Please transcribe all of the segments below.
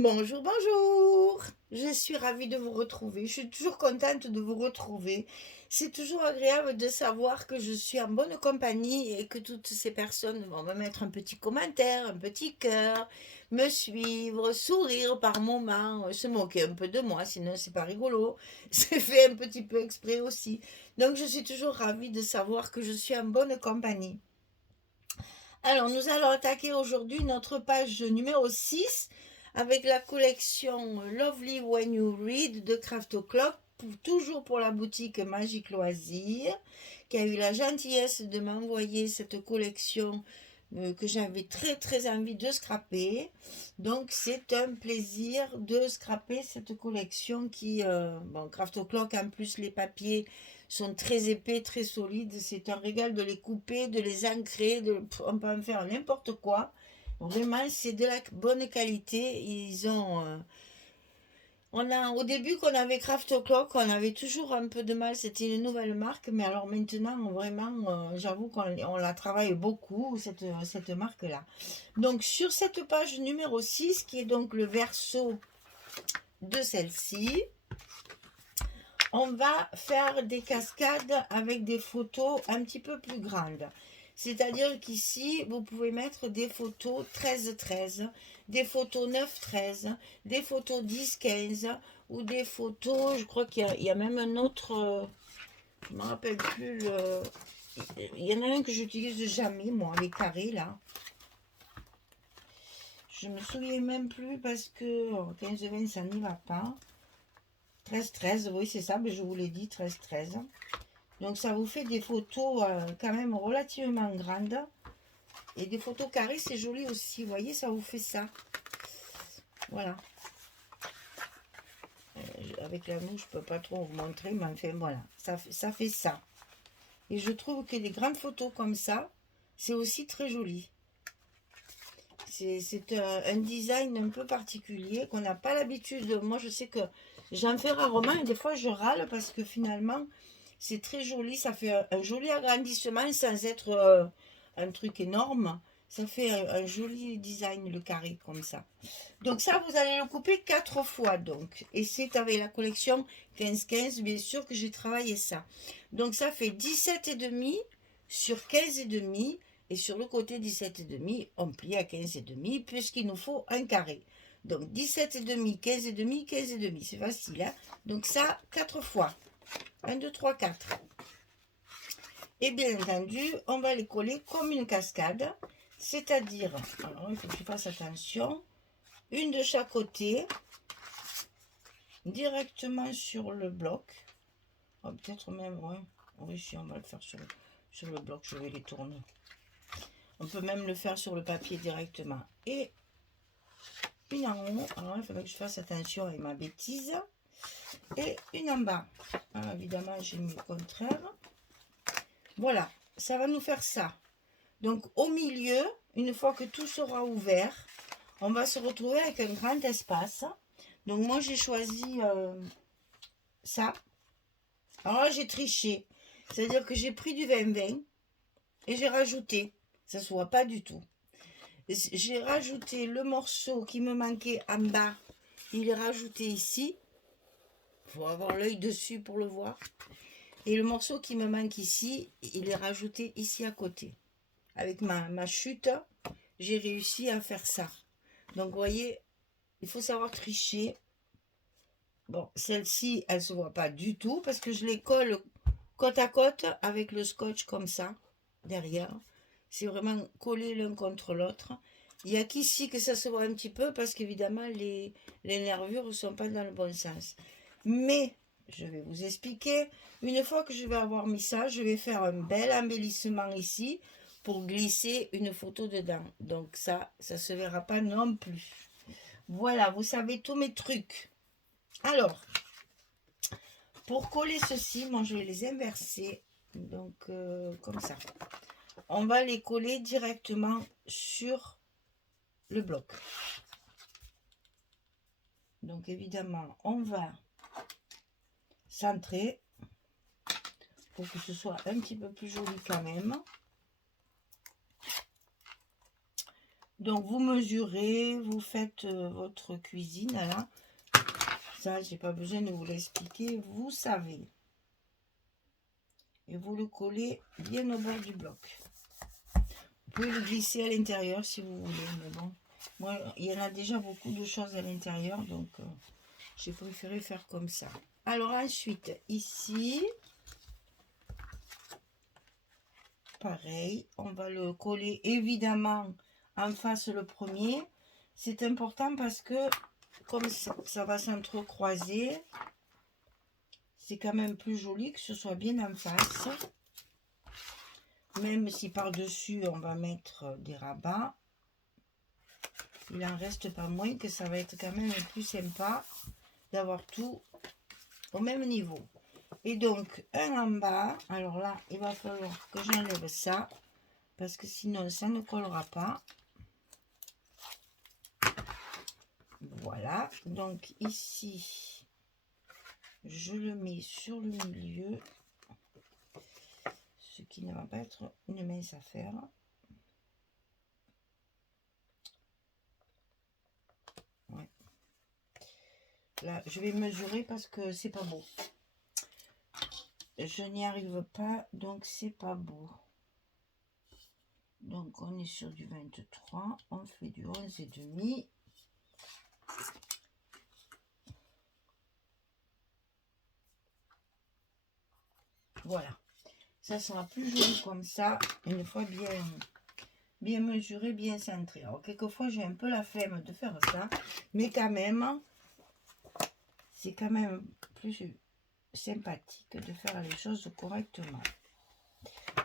Bonjour, bonjour. Je suis ravie de vous retrouver. Je suis toujours contente de vous retrouver. C'est toujours agréable de savoir que je suis en bonne compagnie et que toutes ces personnes vont me mettre un petit commentaire, un petit cœur, me suivre, sourire par moments, se moquer un peu de moi, sinon c'est pas rigolo. C'est fait un petit peu exprès aussi. Donc je suis toujours ravie de savoir que je suis en bonne compagnie. Alors, nous allons attaquer aujourd'hui notre page numéro 6 avec la collection Lovely When You Read de Craft O'Clock, toujours pour la boutique Magique Loisirs, qui a eu la gentillesse de m'envoyer cette collection que j'avais très très envie de scraper. Donc, c'est un plaisir de scraper cette collection qui, bon, Craft O'Clock, en plus, les papiers sont très épais, très solides. C'est un régal de les couper, de les ancrer. On peut en faire n'importe quoi. Vraiment, c'est de la bonne qualité. Au début qu'on avait Craft O'Clock, on avait toujours un peu de mal. C'était une nouvelle marque, mais alors maintenant, vraiment, j'avoue qu'on la travaille beaucoup, cette marque-là. Donc, sur cette page numéro 6, qui est donc le verso de celle-ci, on va faire des cascades avec des photos un petit peu plus grandes. C'est-à-dire qu'ici, vous pouvez mettre des photos 13-13, des photos 9-13, des photos 10-15 ou des photos, je crois qu'il y a même un autre, je ne me rappelle plus, il y en a un que j'utilise jamais, moi, les carrés là. Je me souviens même plus parce que 15-20, ça n'y va pas. 13-13, oui, c'est ça, mais je vous l'ai dit, 13-13. Donc ça vous fait des photos quand même relativement grandes. Et des photos carrées, c'est joli aussi. Vous voyez, ça vous fait ça. Voilà. Avec la mouche, je ne peux pas trop vous montrer, mais enfin voilà. Ça fait ça. Et je trouve que les grandes photos comme ça, c'est aussi très joli. C'est un design un peu particulier qu'on n'a pas l'habitude. Moi, je sais que j'en fais rarement et des fois je râle parce que finalement, c'est très joli. Ça fait un joli agrandissement sans être un truc énorme. Ça fait un joli design, le carré, comme ça. Donc ça, vous allez le couper 4 fois, donc. Et c'est avec la collection 15-15, bien sûr, que j'ai travaillé ça. Donc ça fait 17,5 sur 15,5. Et sur le côté 17,5, on plie à 15,5, puisqu'il nous faut un carré. Donc 17,5, 15,5, 15,5. C'est facile, hein? Donc ça, 4 fois. 1, 2, 3, 4. Et bien entendu, on va les coller comme une cascade. C'est-à-dire, alors il faut que je fasse attention, une de chaque côté, directement sur le bloc. Oh, peut-être même, ouais. Oui, si on va le faire sur le bloc, je vais les tourner. On peut même le faire sur le papier directement. Et une en haut. Alors, il faudrait que je fasse attention avec ma bêtise. Et une en bas. Alors, évidemment, j'ai mis le contraire. Voilà, ça va nous faire ça. Donc, au milieu, une fois que tout sera ouvert, on va se retrouver avec un grand espace. Donc, moi, j'ai choisi ça. Alors là, j'ai triché. C'est-à-dire que j'ai pris du 20-20 et j'ai rajouté. Ça ne se voit pas du tout. J'ai rajouté le morceau qui me manquait en bas. Il est rajouté ici. Il faut avoir l'œil dessus pour le voir. Et le morceau qui me manque ici, il est rajouté ici à côté. Avec ma chute, j'ai réussi à faire ça. Donc, vous voyez, il faut savoir tricher. Bon, celle-ci, elle ne se voit pas du tout parce que je les colle côte à côte avec le scotch comme ça, derrière. C'est vraiment collé l'un contre l'autre. Il n'y a qu'ici que ça se voit un petit peu parce qu'évidemment, les nervures ne sont pas dans le bon sens. Mais, je vais vous expliquer, une fois que je vais avoir mis ça, je vais faire un bel embellissement ici pour glisser une photo dedans. Donc ça ne se verra pas non plus. Voilà, vous savez tous mes trucs. Alors, pour coller ceci, moi je vais les inverser. Donc, comme ça. On va les coller directement sur le bloc. Donc, évidemment, on va centrer pour que ce soit un petit peu plus joli quand même. Donc, vous mesurez, vous faites votre cuisine, là. Ça, j'ai pas besoin de vous l'expliquer, vous savez. Et vous le collez bien au bord du bloc. Vous pouvez le glisser à l'intérieur si vous voulez, mais bon. Moi, il y en a déjà beaucoup de choses à l'intérieur, donc j'ai préféré faire comme ça. Alors ensuite, ici, pareil, on va le coller évidemment en face le premier. C'est important parce que comme ça va s'entrecroiser, c'est quand même plus joli que ce soit bien en face. Même si par-dessus, on va mettre des rabats, il en reste pas moins que ça va être quand même plus sympa d'avoir tout au même niveau. Et donc, un en bas, alors là, il va falloir que j'enlève ça, parce que sinon, ça ne collera pas. Voilà, donc ici, je le mets sur le milieu, ce qui ne va pas être une mince affaire. Ouais. Là, je vais mesurer parce que c'est pas beau. Je n'y arrive pas, donc c'est pas beau. Donc on est sur du 23, on fait du 11,5. Voilà, ça sera plus joli comme ça, une fois bien mesuré, bien centré. Alors quelquefois j'ai un peu la flemme de faire ça, mais quand même, c'est quand même plus sympathique de faire les choses correctement.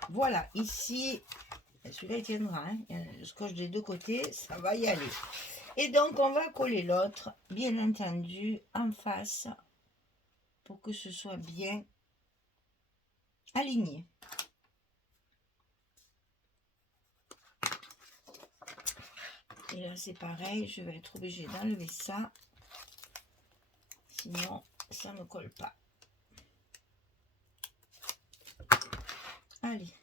Voilà, ici, celui-là il tiendra, hein, le scotch des deux côtés, ça va y aller. Et donc on va coller l'autre, bien entendu, en face, pour que ce soit bien aligné. Et là c'est pareil, je vais être obligée d'enlever ça, sinon ça ne colle pas. Allez.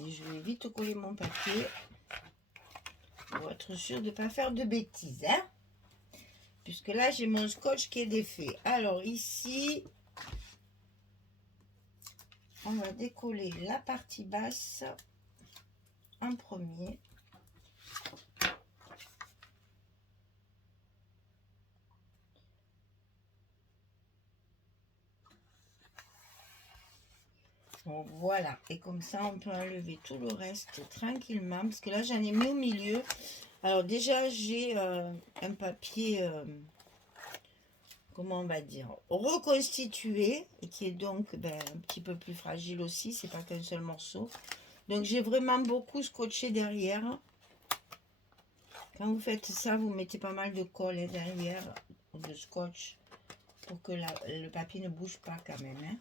Et je vais vite coller mon papier pour être sûr de ne pas faire de bêtises, hein, puisque là j'ai mon scotch qui est défait. Alors ici, on va décoller la partie basse en premier. Bon, voilà, et comme ça on peut enlever tout le reste tranquillement, parce que là j'en ai mis au milieu. Alors déjà j'ai un papier, comment on va dire, reconstitué, et qui est donc un petit peu plus fragile aussi, c'est pas qu'un seul morceau. Donc j'ai vraiment beaucoup scotché derrière. Quand vous faites ça, vous mettez pas mal de colle derrière, de scotch, pour que le papier ne bouge pas quand même, hein.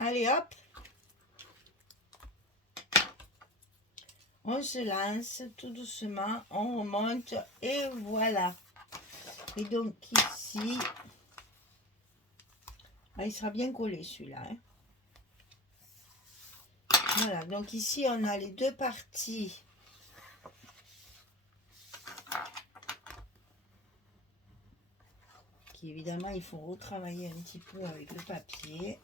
Allez hop, on se lance tout doucement, on remonte et voilà. Et donc ici, il sera bien collé celui-là, hein. Voilà, donc ici on a les deux parties qui évidemment il faut retravailler un petit peu avec le papier.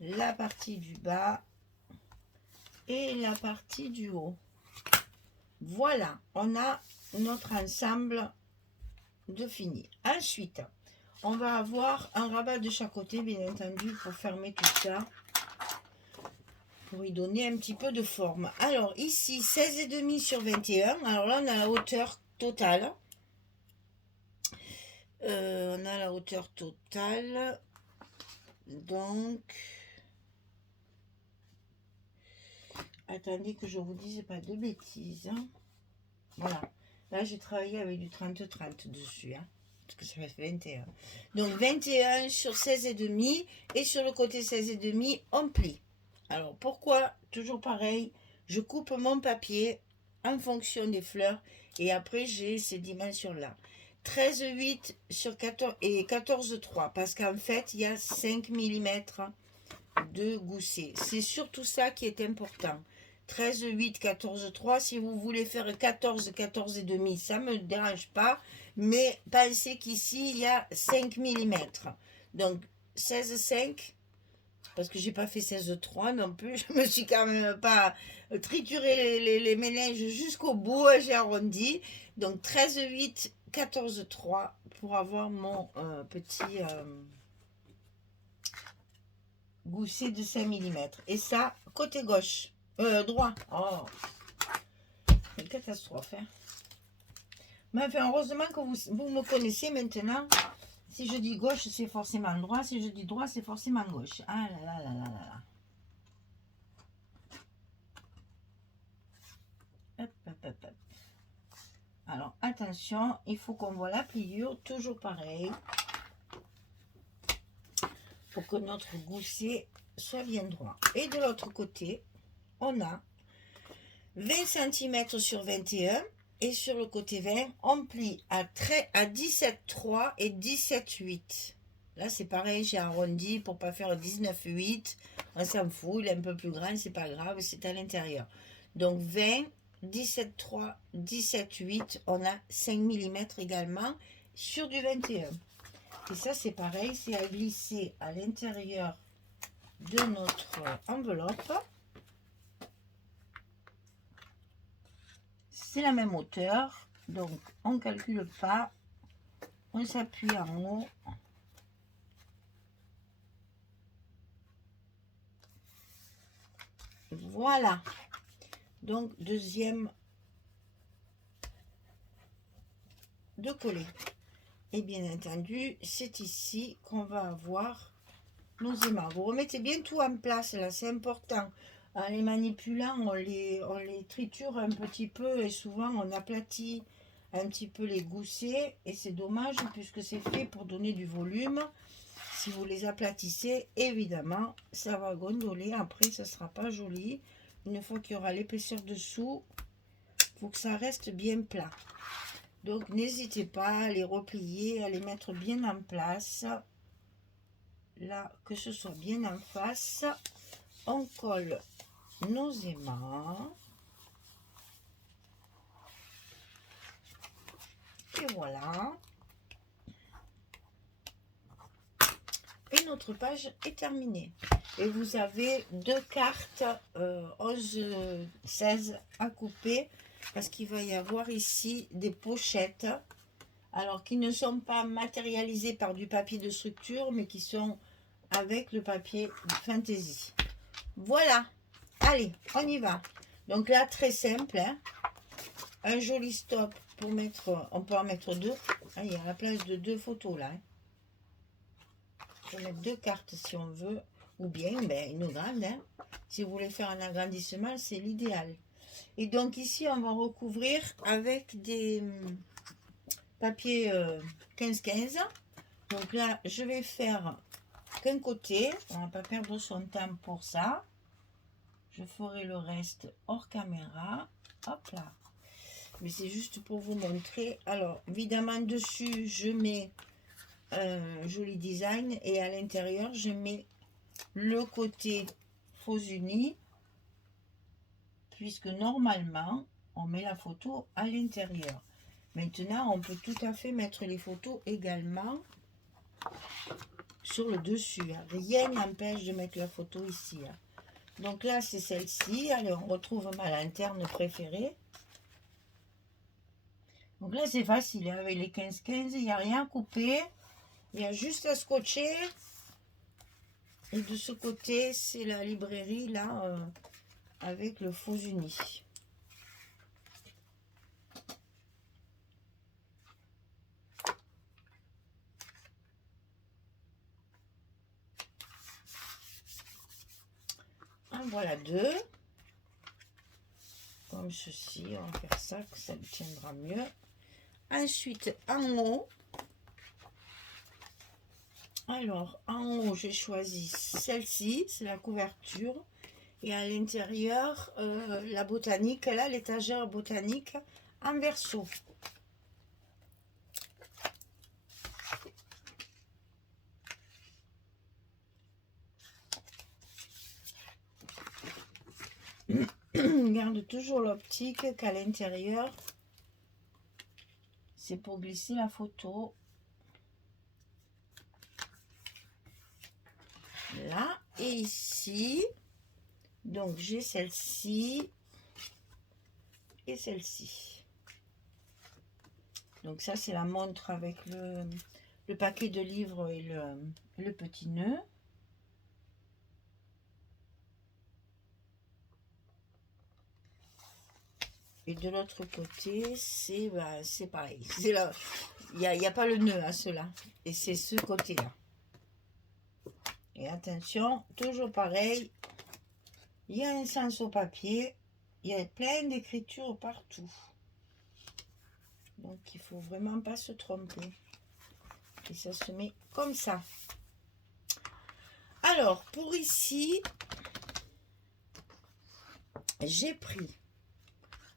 La partie du bas et la partie du haut. Voilà, on a notre ensemble de fini. Ensuite, on va avoir un rabat de chaque côté, bien entendu, pour fermer tout ça, pour y donner un petit peu de forme. Alors ici, 16,5 sur 21. Alors là, on a la hauteur totale. On a la hauteur totale. Donc, attendez que je vous dise pas de bêtises. Voilà. Là, j'ai travaillé avec du 30-30 dessus, hein, parce que ça fait 21. Donc, 21 sur 16,5. Et sur le côté 16,5, on plie. Alors, pourquoi? Toujours pareil. Je coupe mon papier en fonction des fleurs. Et après, j'ai ces dimensions-là. 13,8 sur 14 et 14,3 parce qu'en fait il y a 5 mm de gousset. C'est surtout ça qui est important. 13,8, 14,3. Si vous voulez faire 14, 14 et demi, ça me dérange pas. Mais pensez qu'ici il y a 5 mm. Donc 16,5. Parce que j'ai pas fait 16,3 non plus. Je me suis quand même pas trituré les méninges jusqu'au bout. J'ai arrondi. Donc 13,8, 14,3 pour avoir mon petit gousset de 5 mm. Et ça, côté gauche. Droit. Oh, une catastrophe. Hein. Mais enfin, heureusement que vous me connaissez maintenant. Si je dis gauche, c'est forcément droit. Si je dis droit, c'est forcément gauche. Ah là là là là là là. Hop, hop, hop, hop. Alors, attention, il faut qu'on voit la pliure, toujours pareil. Pour que notre gousset soit bien droit. Et de l'autre côté, on a 20 cm sur 21. Et sur le côté 20, on plie à 17,3 et 17,8. Là, c'est pareil, j'ai arrondi pour pas faire 19,8. On s'en fout, il est un peu plus grand, c'est pas grave, c'est à l'intérieur. Donc 20, 17,3, 17,8. On a 5 mm également sur du 21. Et ça, c'est pareil, c'est à glisser à l'intérieur de notre enveloppe. C'est la même hauteur, donc on ne calcule pas, on s'appuie en haut. Voilà, donc deuxième de coller. Et bien entendu, c'est ici qu'on va avoir nos aimants. Vous remettez bien tout en place, là, c'est important. En les manipulant, on les triture un petit peu et souvent on aplatit un petit peu les goussets. Et c'est dommage puisque c'est fait pour donner du volume. Si vous les aplatissez, évidemment, ça va gondoler. Après, ça ne sera pas joli. Une fois qu'il y aura l'épaisseur dessous, il faut que ça reste bien plat. Donc, n'hésitez pas à les replier, à les mettre bien en place. Là, que ce soit bien en face. On colle nos aimants. Et voilà. Et notre page est terminée. Et vous avez deux cartes 11, 16 à couper. Parce qu'il va y avoir ici des pochettes. Alors, qui ne sont pas matérialisées par du papier de structure, mais qui sont avec le papier Fantaisie. Voilà. Allez, on y va. Donc là, très simple. Hein. Un joli stop pour mettre... On peut en mettre deux. Ah, il y a la place de deux photos là. Hein. Je vais mettre deux cartes si on veut. Ou bien ben, une grande. Hein. Si vous voulez faire un agrandissement, c'est l'idéal. Et donc ici, on va recouvrir avec des papiers 15-15. Donc là, je vais faire qu'un côté. On ne va pas perdre son temps pour ça. Je ferai le reste hors caméra. Hop là. Mais c'est juste pour vous montrer. Alors, évidemment, dessus, je mets un joli design. Et à l'intérieur, je mets le côté faux uni. Puisque normalement, on met la photo à l'intérieur. Maintenant, on peut tout à fait mettre les photos également sur le dessus. Rien n'empêche de mettre la photo ici. Donc là, c'est celle-ci. Allez, on retrouve ma lanterne préférée. Donc là, c'est facile. Avec les 15-15, il n'y a rien à couper. Il y a juste à scotcher. Et de ce côté, c'est la librairie, là, avec le faux uni. En voilà deux. Comme ceci, on va faire ça, que ça tiendra mieux. Ensuite, en haut. Alors, en haut, j'ai choisi celle-ci, c'est la couverture. Et à l'intérieur, la botanique, là, l'étagère botanique en verso. Garde toujours l'optique qu'à l'intérieur, c'est pour glisser la photo. Là et ici. Donc j'ai celle-ci et celle-ci. Donc ça c'est la montre avec le paquet de livres et le petit nœud. Et de l'autre côté, c'est pareil. C'est là, il n'y a pas le nœud à cela. Et c'est ce côté-là. Et attention, toujours pareil. Il y a un sens au papier. Il y a plein d'écritures partout. Donc il faut vraiment pas se tromper. Et ça se met comme ça. Alors, pour ici, j'ai pris.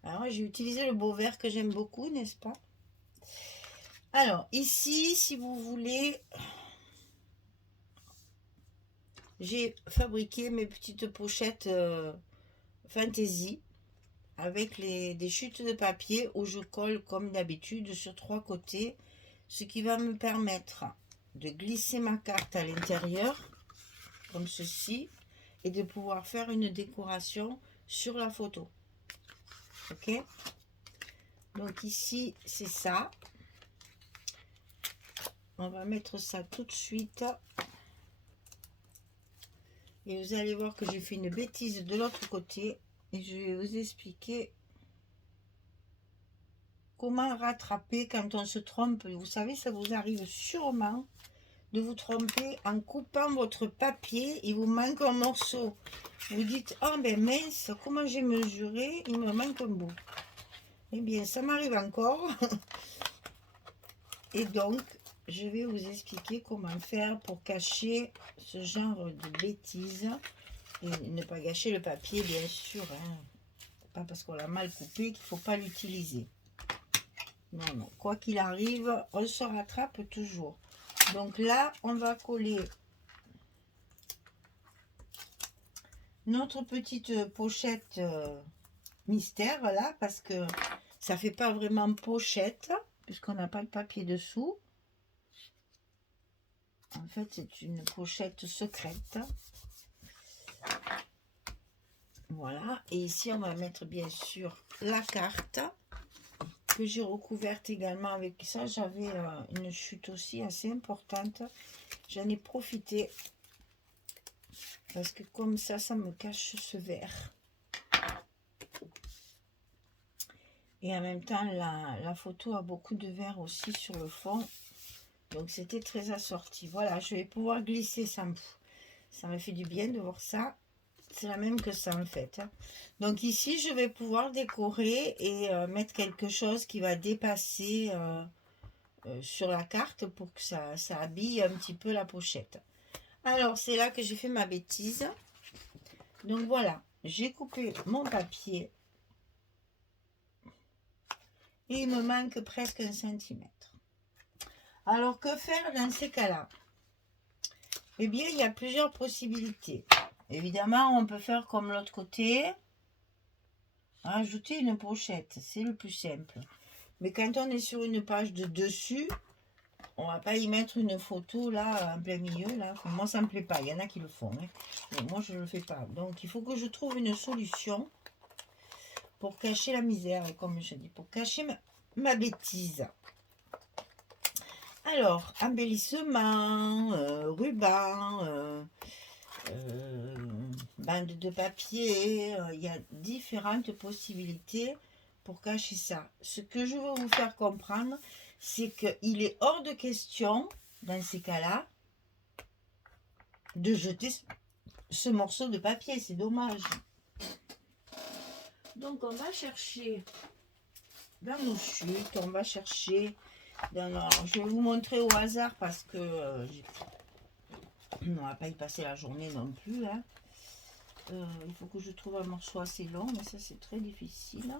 Alors, j'ai utilisé le beau vert que j'aime beaucoup, n'est-ce pas? Alors, ici, si vous voulez, j'ai fabriqué mes petites pochettes Fantasy avec des chutes de papier où je colle comme d'habitude sur 3 côtés, ce qui va me permettre de glisser ma carte à l'intérieur, comme ceci, et de pouvoir faire une décoration sur la photo. Ok? Donc ici, c'est ça. On va mettre ça tout de suite. Et vous allez voir que j'ai fait une bêtise de l'autre côté. Et je vais vous expliquer comment rattraper quand on se trompe. Vous savez, ça vous arrive sûrement de vous tromper en coupant votre papier. Il vous manque un morceau. Vous dites, oh ben mince, comment j'ai mesuré? Il me manque un bout. Eh bien, ça m'arrive encore. Et donc, je vais vous expliquer comment faire pour cacher ce genre de bêtises. Et ne pas gâcher le papier, bien sûr. Hein. Pas parce qu'on l'a mal coupé qu'il ne faut pas l'utiliser. Non, non. Quoi qu'il arrive, on se rattrape toujours. Donc là, on va coller notre petite pochette mystère, là, parce que ça ne fait pas vraiment pochette, puisqu'on n'a pas de papier dessous. En fait, c'est une pochette secrète. Voilà. Et ici, on va mettre bien sûr la carte que j'ai recouverte également avec ça. J'avais une chute aussi assez importante. J'en ai profité parce que comme ça, ça me cache ce verre. Et en même temps, la photo a beaucoup de verre aussi sur le fond. Donc, c'était très assorti. Voilà, je vais pouvoir glisser ça. Ça me fait du bien de voir ça. C'est la même que ça en fait. Donc ici, je vais pouvoir décorer et mettre quelque chose qui va dépasser sur la carte pour que ça habille un petit peu la pochette. Alors, c'est là que j'ai fait ma bêtise. Donc voilà, j'ai coupé mon papier. Et il me manque presque 1 centimètre. Alors, que faire dans ces cas-là? Eh bien, il y a plusieurs possibilités. Évidemment, on peut faire comme l'autre côté. Rajouter une pochette, c'est le plus simple. Mais quand on est sur une page de dessus, on va pas y mettre une photo là, en plein milieu. Là. Moi, ça me plaît pas. Il y en a qui le font. Hein. Mais moi, je ne le fais pas. Donc, il faut que je trouve une solution pour cacher la misère. Et comme je dis, pour cacher ma bêtise. Alors, embellissement, ruban, bande de papier, il y a différentes possibilités pour cacher ça. Ce que je veux vous faire comprendre, c'est qu'il est hors de question, dans ces cas-là, de jeter ce morceau de papier, c'est dommage. Donc on va chercher dans nos chutes, on va chercher dans... Je vais vous montrer au hasard parce que on va pas y passer la journée non plus. Hein. Il faut que je trouve un morceau assez long, mais ça c'est très difficile.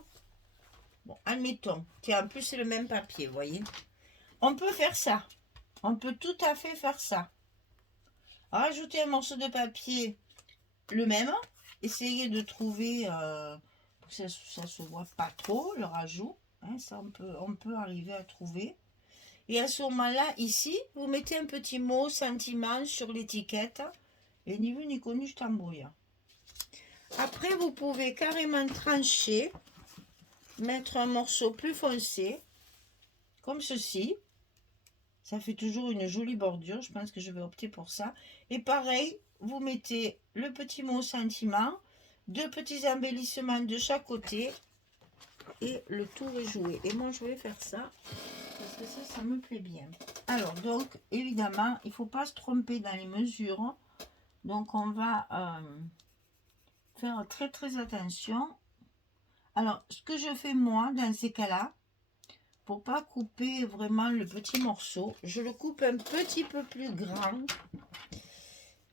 Bon, admettons. Tiens, en plus c'est le même papier, vous voyez. On peut faire ça. On peut tout à fait faire ça. Rajouter un morceau de papier, le même. essayez de trouver, pour que ça se voit pas trop, le rajout. Hein, ça, on peut arriver à trouver. Et à ce moment-là, ici, vous mettez un petit mot sentiment sur l'étiquette. Et ni vu ni connu, je t'embrouille. Après, vous pouvez carrément trancher, mettre un morceau plus foncé, comme ceci. Ça fait toujours une jolie bordure. Je pense que je vais opter pour ça. Et pareil, vous mettez le petit mot sentiment, 2 petits embellissements de chaque côté. Et le tour est joué. Et moi, je vais faire ça. Parce que ça me plaît bien. Alors, donc, évidemment, il ne faut pas se tromper dans les mesures. Donc, on va faire très, très attention. Alors, ce que je fais, moi, dans ces cas-là, pour pas couper vraiment le petit morceau, je le coupe un petit peu plus grand.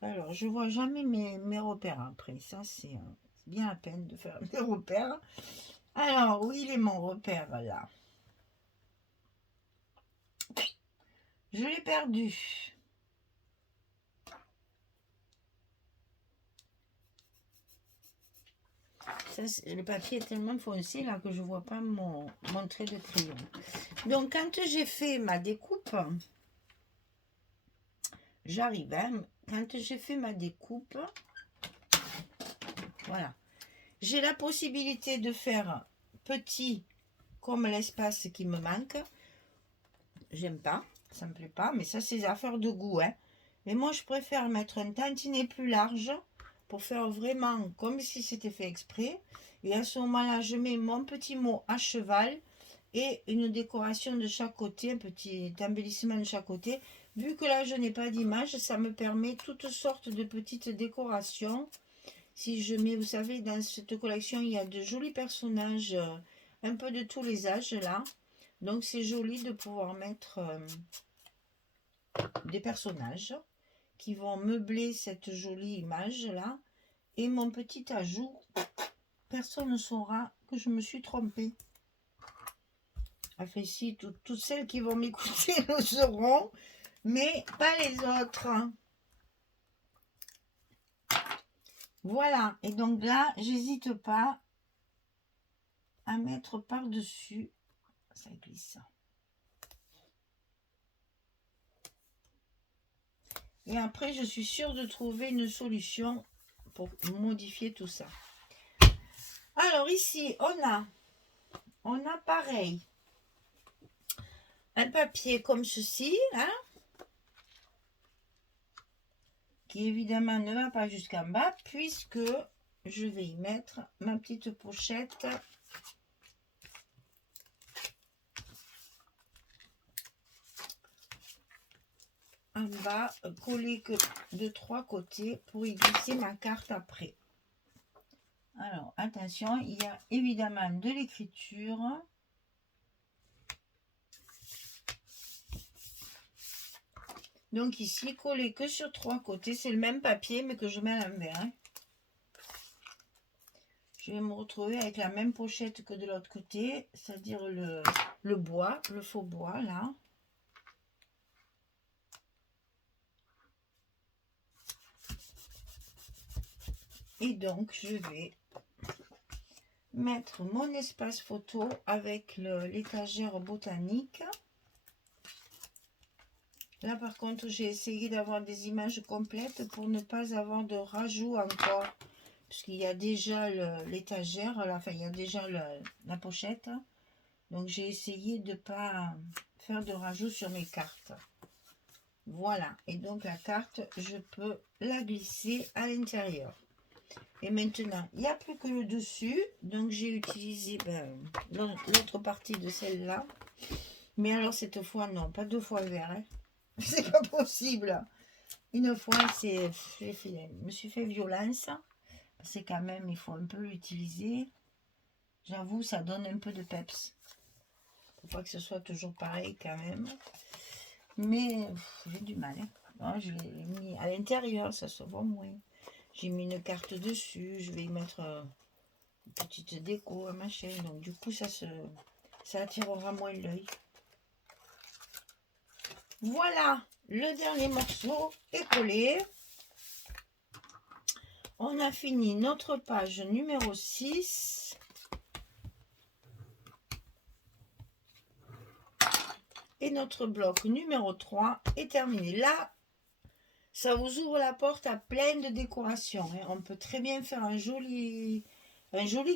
Alors, je vois jamais mes repères après. Ça, c'est bien à peine de faire mes repères. Alors, où il est mon repère, là? Je l'ai perdu. Ça, le papier est tellement foncé là que je vois pas mon trait de crayon. Donc, quand j'ai fait ma découpe, j'arrive, hein, quand j'ai fait ma découpe, voilà. J'ai la possibilité de faire petit comme l'espace qui me manque. J'aime pas, ça me plaît pas, mais ça c'est affaire de goût, hein. Mais moi je préfère mettre un tantinet plus large pour faire vraiment comme si c'était fait exprès. Et à ce moment-là, je mets mon petit mot à cheval et une décoration de chaque côté, un petit embellissement de chaque côté. Vu que là je n'ai pas d'image, ça me permet toutes sortes de petites décorations. Si je mets, vous savez, dans cette collection, il y a de jolis personnages, un peu de tous les âges là. Donc c'est joli de pouvoir mettre des personnages qui vont meubler cette jolie image là. Et mon petit ajout, personne ne saura que je me suis trompée. Enfin si, toutes celles qui vont m'écouter le sauront, mais pas les autres. Voilà, et donc là, j'hésite pas à mettre par-dessus. Ça glisse. Et après, je suis sûre de trouver une solution pour modifier tout ça. Alors ici, on a pareil un papier comme ceci, hein, qui évidemment ne va pas jusqu'en bas, puisque je vais y mettre ma petite pochette en bas, collée que de 3 côtés pour y glisser ma carte après. Alors attention, il y a évidemment de l'écriture. Donc ici, collé que sur 3 côtés, c'est le même papier mais que je mets à l'envers. Hein. Je vais me retrouver avec la même pochette que de l'autre côté, c'est-à-dire le bois, le faux bois là. Et donc je vais mettre mon espace photo avec l'étagère botanique. Là par contre j'ai essayé d'avoir des images complètes pour ne pas avoir de rajout encore. Puisqu'il y a déjà l'étagère, enfin il y a déjà la pochette. Donc j'ai essayé de ne pas faire de rajout sur mes cartes. Voilà, et donc la carte, je peux la glisser à l'intérieur. Et maintenant, il n'y a plus que le dessus. Donc j'ai utilisé l'autre partie de celle-là. Mais alors cette fois, non, pas 2 fois le vert. Hein. C'est pas possible. Une fois, je me suis fait violence. C'est quand même, il faut un peu l'utiliser. J'avoue, ça donne un peu de peps. Faut pas que ce soit toujours pareil quand même. Mais j'ai du mal. Hein. Non, je l'ai mis à l'intérieur, ça se voit moins. J'ai mis une carte dessus. Je vais y mettre une petite déco, un machin. Donc du coup, ça attirera moins l'œil. Voilà, le dernier morceau est collé. On a fini notre page numéro 6. Et notre bloc numéro 3 est terminé. Là, ça vous ouvre la porte à plein de décorations. Hein. On peut très bien faire un joli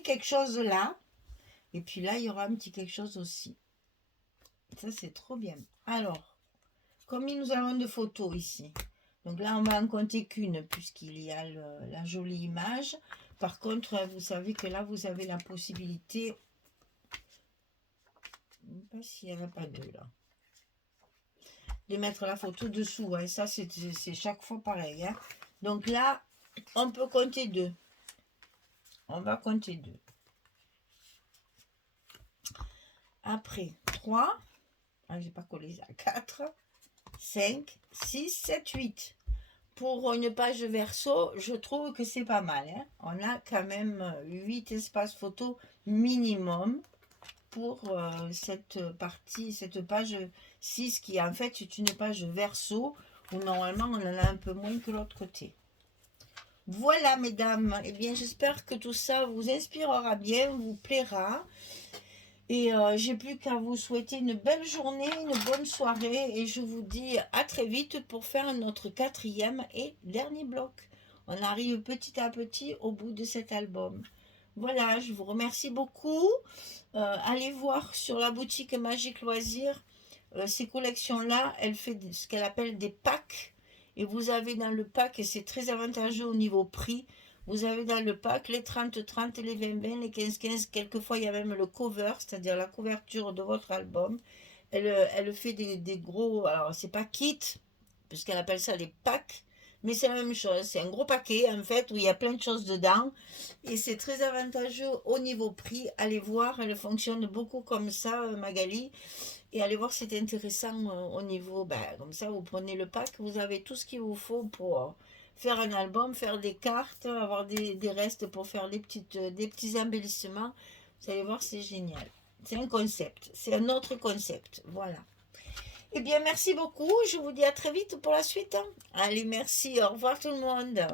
quelque chose là. Et puis là, il y aura un petit quelque chose aussi. Ça, c'est trop bien. Alors, combien nous avons de photos ici? Donc là, on va en compter qu'une puisqu'il y a la jolie image. Par contre, vous savez que là, vous avez la possibilité... Je ne sais pas s'il n'y en a pas deux là. De mettre la photo dessous. Hein. Ça, c'est chaque fois pareil. Hein. Donc là, on peut compter deux. On va compter deux. Après, 3. Ah, j'ai pas collé ça. 4, 5, 6, 7, 8. Pour une page verso, je trouve que c'est pas mal. Hein. On a quand même 8 espaces photos minimum pour cette partie, cette page 6 qui en fait est une page verso où normalement on en a un peu moins que l'autre côté. Voilà mesdames, eh bien j'espère que tout ça vous inspirera bien, vous plaira. Et j'ai plus qu'à vous souhaiter une belle journée, une bonne soirée. Et je vous dis à très vite pour faire notre 4e et dernier bloc. On arrive petit à petit au bout de cet album. Voilà, je vous remercie beaucoup. Allez voir sur la boutique Magique Loisirs. Ces collections-là, elle fait ce qu'elle appelle des packs. Et vous avez dans le pack, et c'est très avantageux au niveau prix, vous avez dans le pack les 30-30, les 20-20, les 15-15. Quelquefois, il y a même le cover, c'est-à-dire la couverture de votre album. Elle fait des gros... Alors, c'est pas kit, puisqu'elle appelle ça des packs. Mais c'est la même chose. C'est un gros paquet, en fait, où il y a plein de choses dedans. Et c'est très avantageux au niveau prix. Allez voir, elle fonctionne beaucoup comme ça, Magali. Et allez voir, c'est intéressant au niveau... comme ça, vous prenez le pack, vous avez tout ce qu'il vous faut pour... faire un album, faire des cartes, avoir des restes pour faire des petits embellissements. Vous allez voir, c'est génial. C'est un concept. C'est un autre concept. Voilà. Eh bien, merci beaucoup. Je vous dis à très vite pour la suite. Allez, merci. Au revoir tout le monde.